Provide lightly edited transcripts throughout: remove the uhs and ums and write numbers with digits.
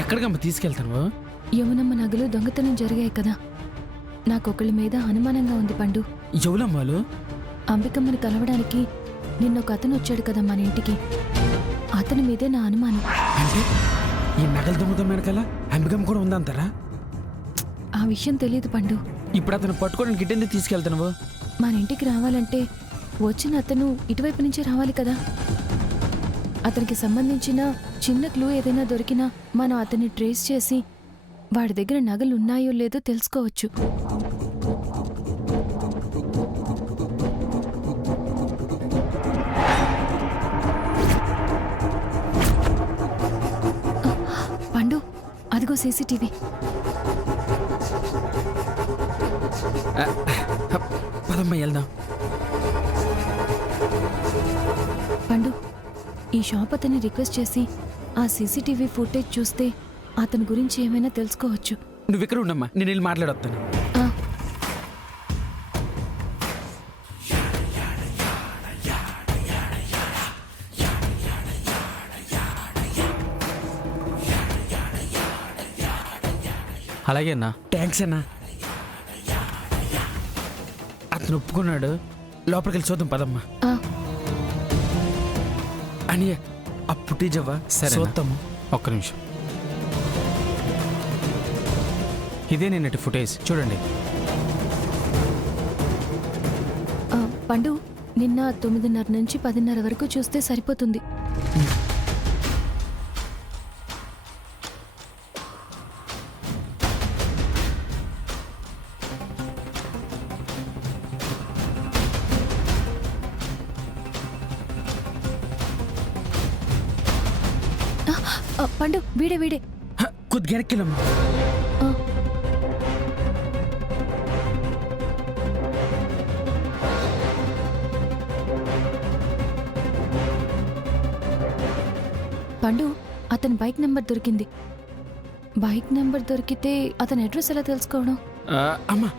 ఎక్కడికమ్మ తీసుకెళ్తాను? యమునమ్మ నగలు దొంగతనం జరిగాయి కదా, నాకొకళ్ళ మీద అనుమానంగా ఉంది పండు. ఎవలమ్మాలు? అంబికమ్మని కలవడానికి నిన్నొక అతను వచ్చాడు కదా మన ఇంటికి, అతని మీదే నా అనుమానం. అంటే ఈ నగలు దొంగతనం వెనకాల అంబికమ్మ కూడా ఉందంటారా? ఆ విషయం తెలియదు పండు. ఇప్పుడు అతను పట్టుకోవడానికి ఇటెందుకు తీసుకెళ్తాను? మన ఇంటికి రావాలంటే వచ్చిన అతను ఇటువైపు నుంచే రావాలి కదా. అతనికి సంబంధించిన చిన్న క్లూ ఏదైనా దొరికినా మనం అతన్ని ట్రేస్ చేసి వాడి దగ్గర నగలు ఉన్నాయో లేదో తెలుసుకోవచ్చు. పండు, అదిగో సీసీటీవీ. పదమ్మ వెళ్దాం. పండు, ఈ షాప్ అతన్ని రిక్వెస్ట్ చేసి ఆ సీసీటీవీ ఫుటేజ్ చూస్తే అతని గురించి ఏమైనా తెలుసుకోవచ్చు. నువ్వు ఇక్కడ ఉండమ్మా, నేను వెళ్ళి మాట్లాడొస్తాను. ఆ, అలాగే అన్నా. థ్యాంక్స్ అన్నా. అతను ఒప్పుకున్నాడు, లోపలికి వెళ్ళి చూద్దాం పదమ్మా. ఆ, అని ఆ ఫుటేజ్ అవ్వ సరే చూద్దాము. ఒక్క నిమిషం. ఇదే నిన్నటి ఫుటేజ్ చూడండి. ఆ, పండు, నిన్న 9:30 నుంచి 10:30 వరకు చూస్తే సరిపోతుంది. పండు, వీడే వీడే. కొద్దిగా వెనక్కిలమ్మా. ఆ, పండు, అతని బైక్ నెంబర్ దొరికింది. బైక్ నెంబర్ దొరికితే అతని అడ్రస్ ఎలా తెలుసుకోవడం? అమ్మా,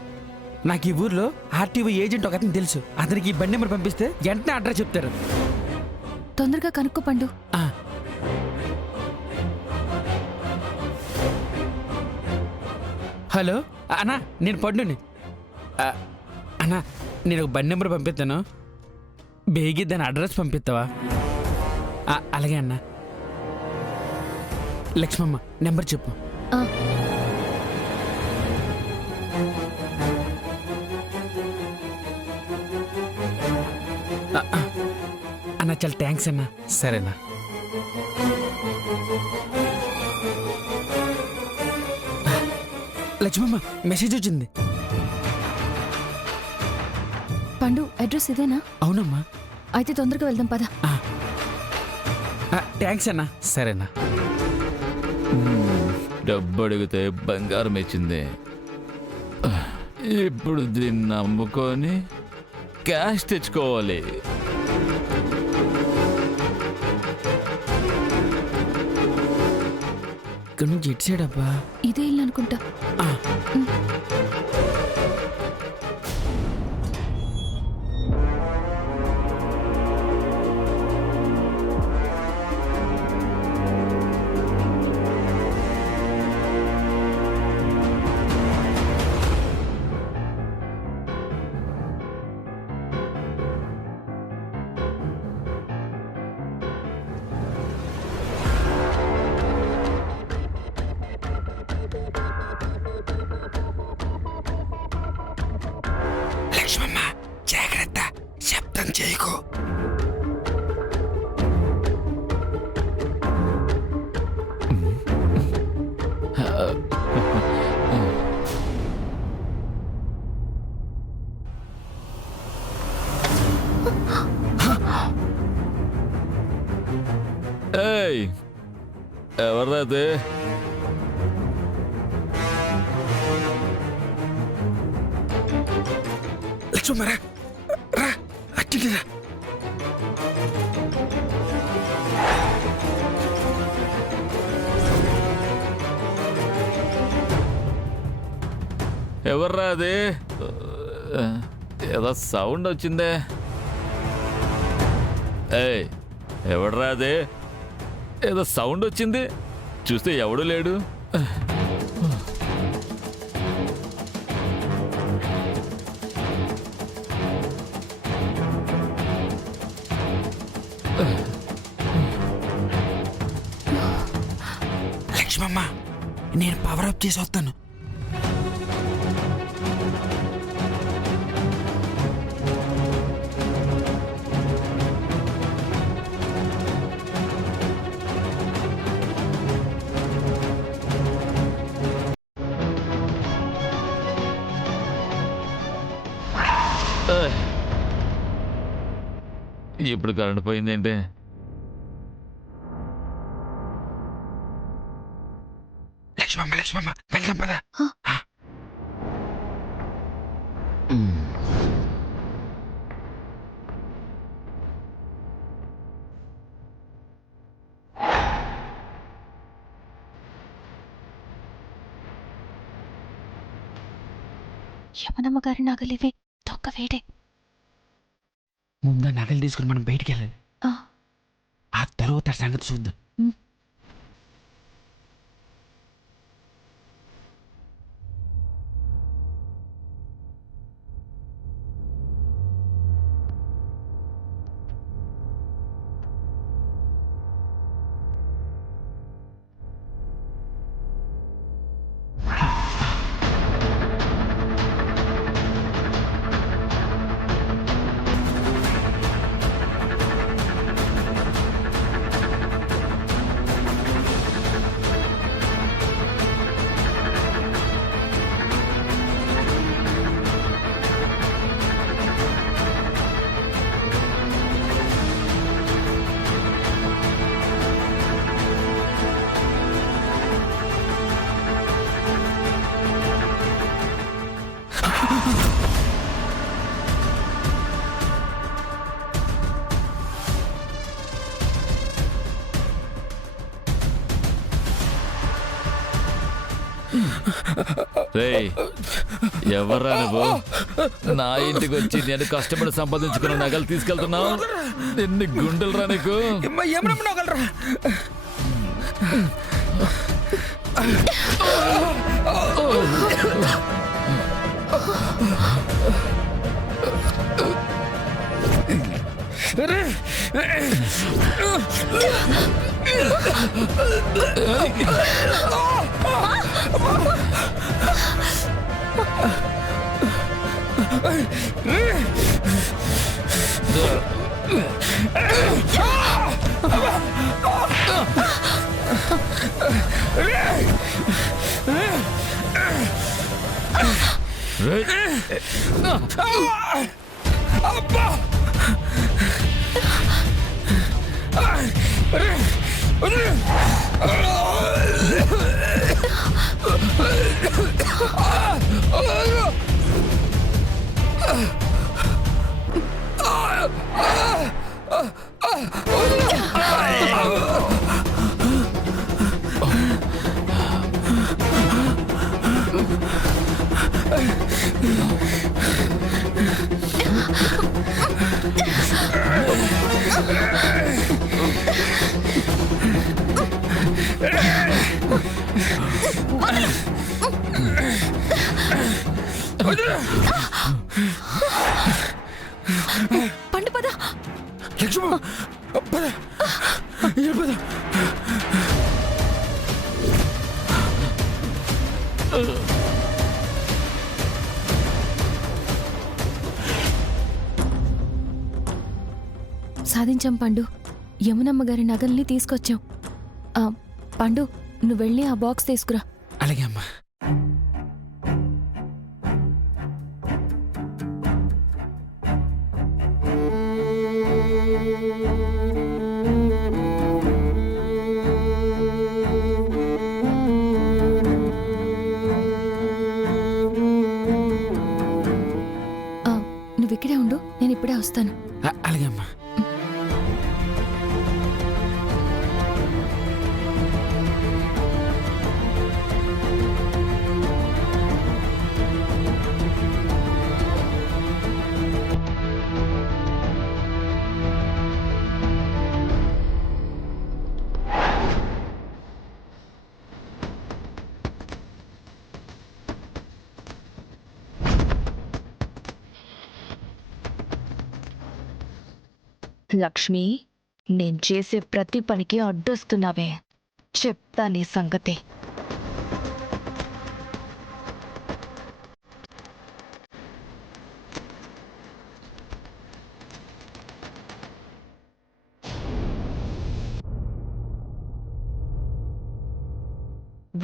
నాకు ఈ ఊర్లో ఆర్టీఓ ఏజెంట్ ఒక అతను తెలుసు. అతనికి ఈ బండి నెంబర్ పంపిస్తే వెంటనే అడ్రస్ చెప్తారు. తొందరగా కనుక్కో పండు. ఆ. హలో అన్నా, నేను పండుని. అన్నా, నేను ఒక బండి నెంబర్ పంపిస్తాను, బేగి దాని అడ్రస్ పంపిస్తావా? అలాగే అన్నా. లక్ష్మమ్మ నెంబర్ చెప్పు. ఆ, అన్నా చాలా థ్యాంక్స్ అన్నా. సరేనా? లక్ష్మమ్మ మెసేజ్ వచ్చింది. పండు, అడ్రస్ ఇదేనా? అవునమ్మా. అయితే తొందరగా వెళ్దాం పద. థ్యాంక్స్ అన్నా. సరేనా? డబ్బు అడిగితే బంగారం ఇచ్చింది. ఇప్పుడు దీన్ని నమ్ముకొని క్యాష్ తెచ్చుకోవాలి. ఇక్కడ నుంచి ఎటు సైడ్ అబ్బా? ఇదే ఇల్లు అనుకుంటా. ఆ. లక్ష్మమ్మ జాగ్రత్త, శబ్దం చేయకు. ఏయ్, ఎవరిది? లక్ష్మమ్మ రా రా, అట్టిరా. ఎవర్రా అది? ఏదో సౌండ్ వచ్చిందే. ఏయ్, ఎవడ్రా అదే? ఏదో సౌండ్ వచ్చింది, చూస్తే ఎవడు లేడు. లక్ష్మమ్మ, నేను పవర్ అప్ చేసి వస్తాను. ఇప్పుడు కరెంట్ పోయిందేంటి? లక్ష్మమ్మ వెళ్దాం పద. యమనమ్మ గారి నగలివి దొంగ వేడే. ముందు నగలు తీసుకుని మనం బయటికి వెళ్ళాలి. ఆ, ఆ తర్వాత సంగతి చూద్దాం. రేయ్, ఎవర్రా నువ్వు? నా ఇంటికి వచ్చి నేను కష్టపడి సంపాదించుకున్న నగలు తీసుకెళ్తున్నావు? ఎన్ని గుండెలు రా నీకు? ఏమన్నా నగలరా? పండు పద. లక్ష్మమ్మ పద. పద. సాధించాం పండు. యమునమ్మ గారి నగల్ని తీసుకొచ్చాం. పండు, నువ్వు వెళ్ళి ఆ బాక్స్ తీసుకురా. అలాగే అమ్మా. నువ్వు ఇక్కడే ఉండు, నేను ఇప్పుడే వస్తాను. అలాగే అమ్మా. లక్ష్మి, నేను చేసే ప్రతి పనికి అడ్డొస్తున్నావే. చెప్తా నీ సంగతి.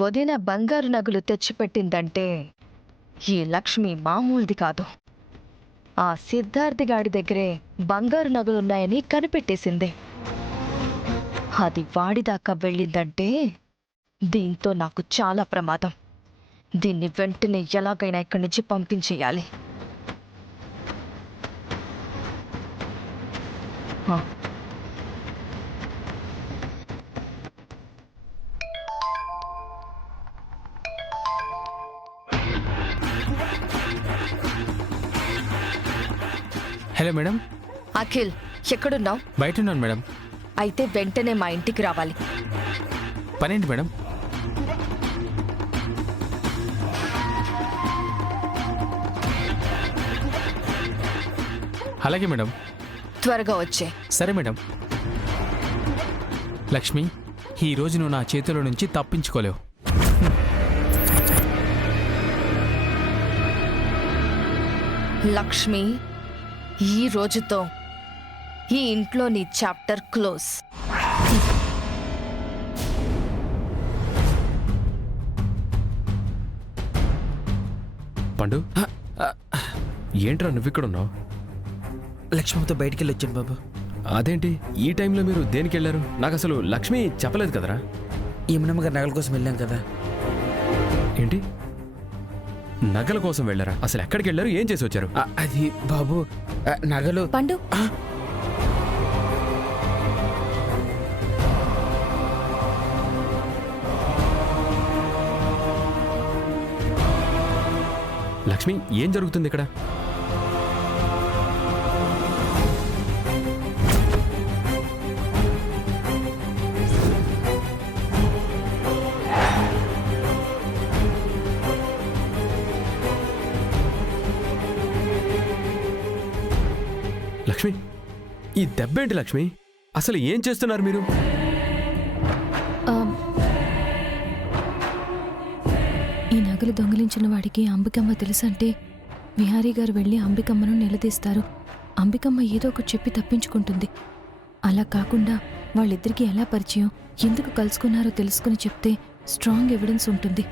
వదిన బంగారు నగలు తెచ్చిపెట్టిందంటే ఈ లక్ష్మి మామూలుది కాదు. ఆ సిద్ధార్థి గాడి దగ్గరే బంగారు నగలున్నాయని కనిపెట్టేసింది. అది వాడిదాకా వెళ్ళిందంటే దీంతో నాకు చాలా ప్రమాదం. దీన్ని వెంటనే ఎలాగైనా ఇక్కడి నుంచి పంపించేయాలి. ఆ. Hello madam. అఖిల్, ఎక్కడున్నావు? బయట ఉన్నాను మేడం. అయితే వెంటనే మా ఇంటికి రావాలి. పనేంటి మేడం? అలాగే మేడం. త్వరగా వచ్చే. సరే మేడం. లక్ష్మి, ఈరోజు నువ్వు నా చేతిలో నుంచి తప్పించుకోలేవు. లక్ష్మి, ఈ రోజుతో ఈ ఇంట్లో నీ చాప్టర్ క్లోజ్. పండు, ఏంట్రా నువ్విక్కడున్నావు? లక్ష్మితో బయటికి వెళ్ళి వచ్చాను బాబు. అదేంటి ఈ టైంలో మీరు దేనికి వెళ్ళారు? నాకు అసలు లక్ష్మి చెప్పలేదు కదరా. యమునమ్మ గారి నగల కోసం వెళ్ళాం కదా. ఏంటి, నగల కోసం వెళ్ళారా? అసలు ఎక్కడికి వెళ్ళారు? ఏం చేసి వచ్చారు? అది బాబు, నగలు. పండు, లక్ష్మి, ఏం జరుగుతుంది ఇక్కడ? లక్ష్మి, ఈ దెబ్బేంటి లక్ష్మి? అసలు ఏం చేస్తున్నారు మీరు? ఈ నగలు దొంగిలించిన వాడికి అంబికమ్మ తెలుసంటే విహారీ గారు వెళ్ళి అంబికమ్మను నిలదీస్తారు. అంబికమ్మ ఏదో ఒకటి చెప్పి తప్పించుకుంటుంది. అలా కాకుండా వాళ్ళిద్దరికీ ఎలా పరిచయం, ఎందుకు కలుసుకున్నారో తెలుసుకుని చెప్తే స్ట్రాంగ్ ఎవిడెన్స్ ఉంటుంది.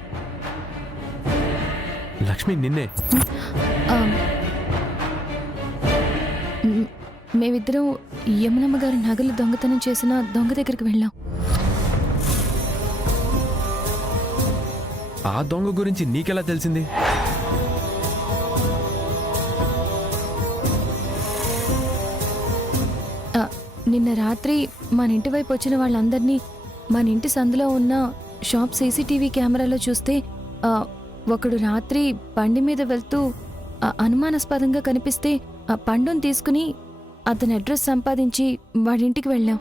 లక్ష్మి, నిన్నే. మేమిద్దరం యమునమ్మ గారి నగలు దొంగతనం చేసిన దొంగ దగ్గరికి వెళ్ళాం. ఆ దొంగ గురించి నీకెలా తెలిసింది? నిన్న రాత్రి మన ఇంటి వైపు వచ్చిన వాళ్ళందరినీ మన ఇంటి సందులో ఉన్న షాప్ సీసీటీవీ కెమెరాలో చూస్తే ఒకడు రాత్రి బండి మీద వెళ్తూ అనుమానాస్పదంగా కనిపిస్తే ఆ పండును తీసుకుని అతని అడ్రస్ సంపాదించి వాడింటికి వెళ్ళాం.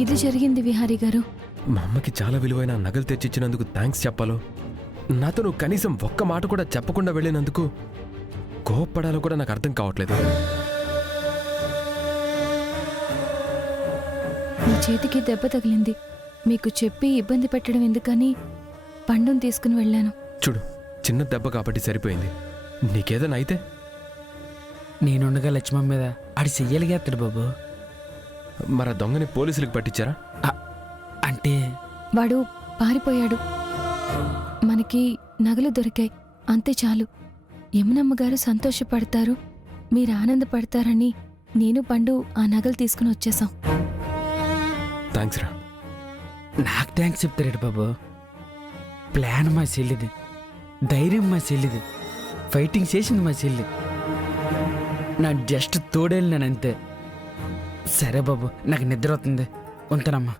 ఇది జరిగింది విహారీ గారు. మా అమ్మకి చాలా విలువైన నగలు తెచ్చిచ్చినందుకు థ్యాంక్స్ చెప్పాలో, నాతో నువ్వు కనీసం ఒక్క మాట కూడా చెప్పకుండా వెళ్ళినందుకు కోప్పడాలో కూడా నాకు అర్థం కావట్లేదు. మీ చేతికి దెబ్బ తగిలింది. మీకు చెప్పి ఇబ్బంది పెట్టడం ఎందుకని పండును తీసుకుని వెళ్ళాను. చూడు, చిన్న దెబ్బ కాబట్టి సరిపోయింది. నీకేదైనా అయితే నేనుండగా లక్ష్మమ్మ మీద ఆడి చెయ్యలిగేస్తాడు బాబు. మరి ఆ దొంగని పోలీసులకు పట్టించారా? అంటే వాడు పారిపోయాడు. మనకి నగలు దొరికాయి, అంతే చాలు. యమునమ్మ గారు సంతోషపడతారు, మీరు ఆనందపడతారని నేను పండు ఆ నగలు తీసుకుని వచ్చేసాం. థ్యాంక్స్ రా. నాకు థ్యాంక్స్ చెప్తారేడు బాబు. ప్లాన్ మా చెల్లిది, ధైర్యం మా చెల్లిది, ఫైటింగ్ చేసింది మా చెల్లి. నా జస్ట్ తోడేళ్ళినానంతే. సరే బాబు, నాకు నిద్ర అవుతుంది, ఉంటానమ్మా.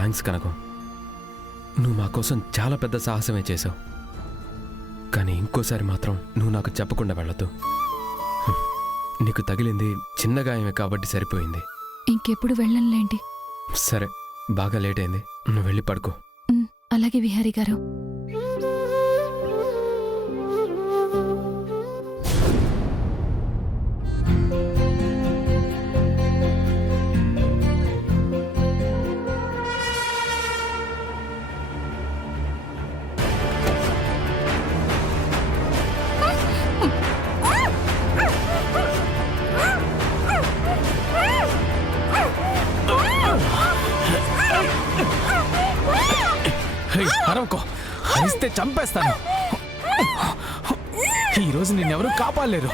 థ్యాంక్స్ కనకం. నువ్వు మా కోసం చాలా పెద్ద సాహసమే చేశావు. కానీ ఇంకోసారి మాత్రం నువ్వు నాకు చెప్పకుండా వెళ్ళొద్దు. నీకు తగిలింది చిన్న గాయమే కాబట్టి సరిపోయింది. ఇంకెప్పుడు వెళ్ళంలేండి. సరే, బాగా లేట్ అయింది, నువ్వు వెళ్ళి పడుకో. అలాగే విహారీ గారు. అరవకో, అరిస్తే చంపేస్తాను. ఈరోజు నిన్నెవరూ కాపాడలేరు.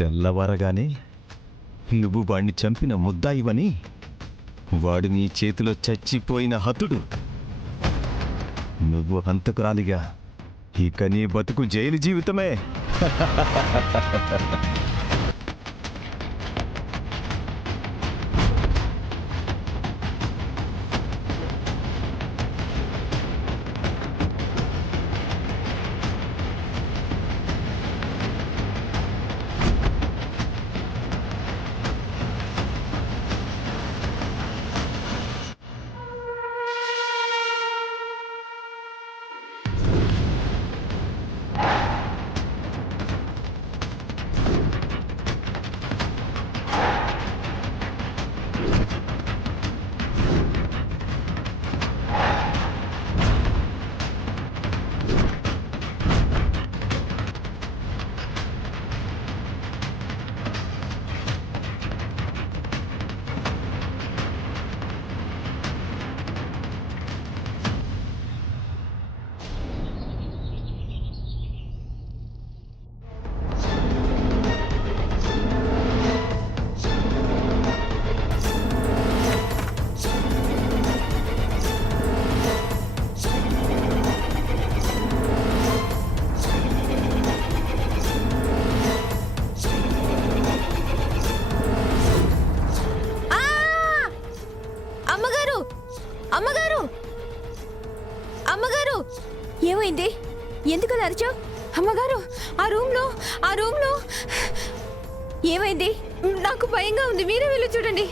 తెల్లవారగానే నువ్వు వాణ్ణి చంపిన ముద్దాయివని, వాడు నీ చేతిలో చచ్చిపోయిన హతుడు. నువ్వు హంతకురాలిగా, ఇక నీ బతుకు జైలు జీవితమే. ఏమైంది? ఎందుకు అలా అరిచావు? అమ్మగారు, ఆ రూమ్లో ఏమైంది? నాకు భయంగా ఉంది, మీరే వెళ్ళి చూడండి.